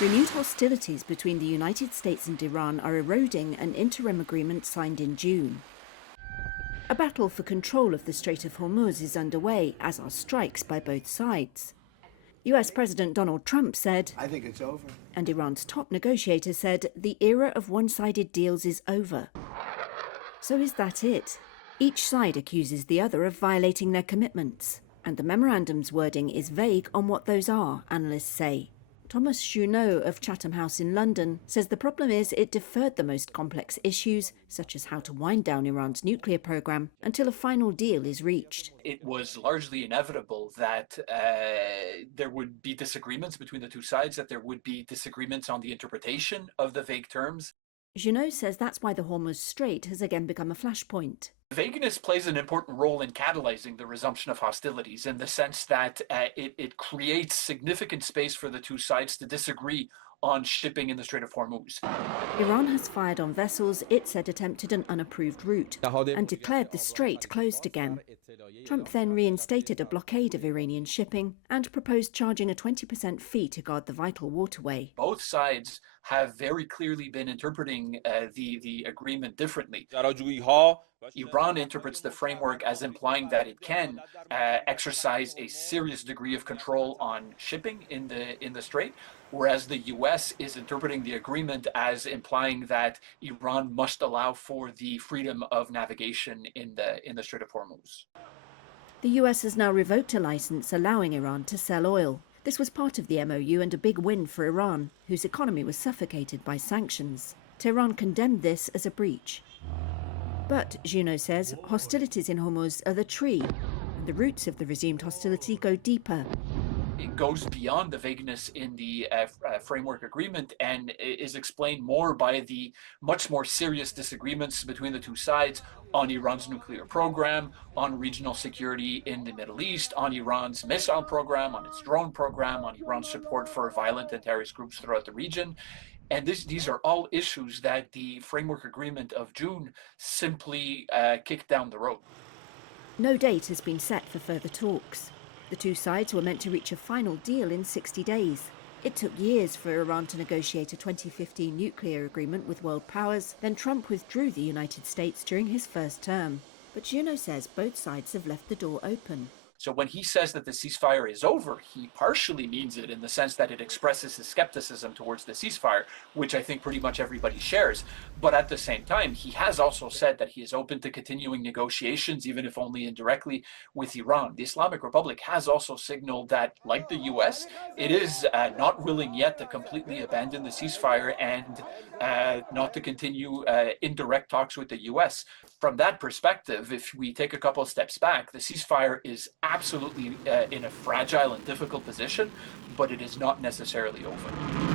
Renewed hostilities between the United States and Iran are eroding an interim agreement signed in June. A battle for control of the Strait of Hormuz is underway, as are strikes by both sides. US President Donald Trump said, "I think it's over." And Iran's top negotiator said the era of one-sided deals is over. So is that it? Each side accuses the other of violating their commitments, and the memorandum's wording is vague on what those are, analysts say. Thomas Junot of Chatham House in London says the problem is it deferred the most complex issues, such as how to wind down Iran's nuclear program, until a final deal is reached. It was largely inevitable that there would be disagreements between the two sides, that there would be disagreements on the interpretation of the vague terms. Junot says that's why the Hormuz Strait has again become a flashpoint. Vagueness plays an important role in catalyzing the resumption of hostilities in the sense that it creates significant space for the two sides to disagree on shipping in the Strait of Hormuz. Iran has fired on vessels it said attempted an unapproved route and declared the strait closed again. Trump then reinstated a blockade of Iranian shipping and proposed charging a 20% fee to guard the vital waterway. Both sides have very clearly been interpreting the agreement differently. Iran interprets the framework as implying that it can exercise a serious degree of control on shipping in the strait, whereas the US is interpreting the agreement as implying that Iran must allow for the freedom of navigation in the Strait of Hormuz. The US has now revoked a license allowing Iran to sell oil. This was part of the MOU and a big win for Iran, whose economy was suffocated by sanctions. Tehran condemned this as a breach. But, Junot says, hostilities in Hormuz are the tree, and the roots of the resumed hostility go deeper. It goes beyond the vagueness in the framework agreement and is explained more by the much more serious disagreements between the two sides on Iran's nuclear program, on regional security in the Middle East, on Iran's missile program, on its drone program, on Iran's support for violent and terrorist groups throughout the region. And these are all issues that the framework agreement of June simply kicked down the road. No date has been set for further talks. The two sides were meant to reach a final deal in 60 days. It took years for Iran to negotiate a 2015 nuclear agreement with world powers. Then Trump withdrew the United States during his first term. But Junot says both sides have left the door open. So when he says that the ceasefire is over, he partially means it in the sense that it expresses his skepticism towards the ceasefire, which I think pretty much everybody shares. But at the same time, he has also said that he is open to continuing negotiations, even if only indirectly, with Iran. The Islamic Republic has also signaled that, like the US, it is not willing yet to completely abandon the ceasefire and not to continue indirect talks with the US. From that perspective, if we take a couple of steps back, the ceasefire is absolutely in a fragile and difficult position, but it is not necessarily over.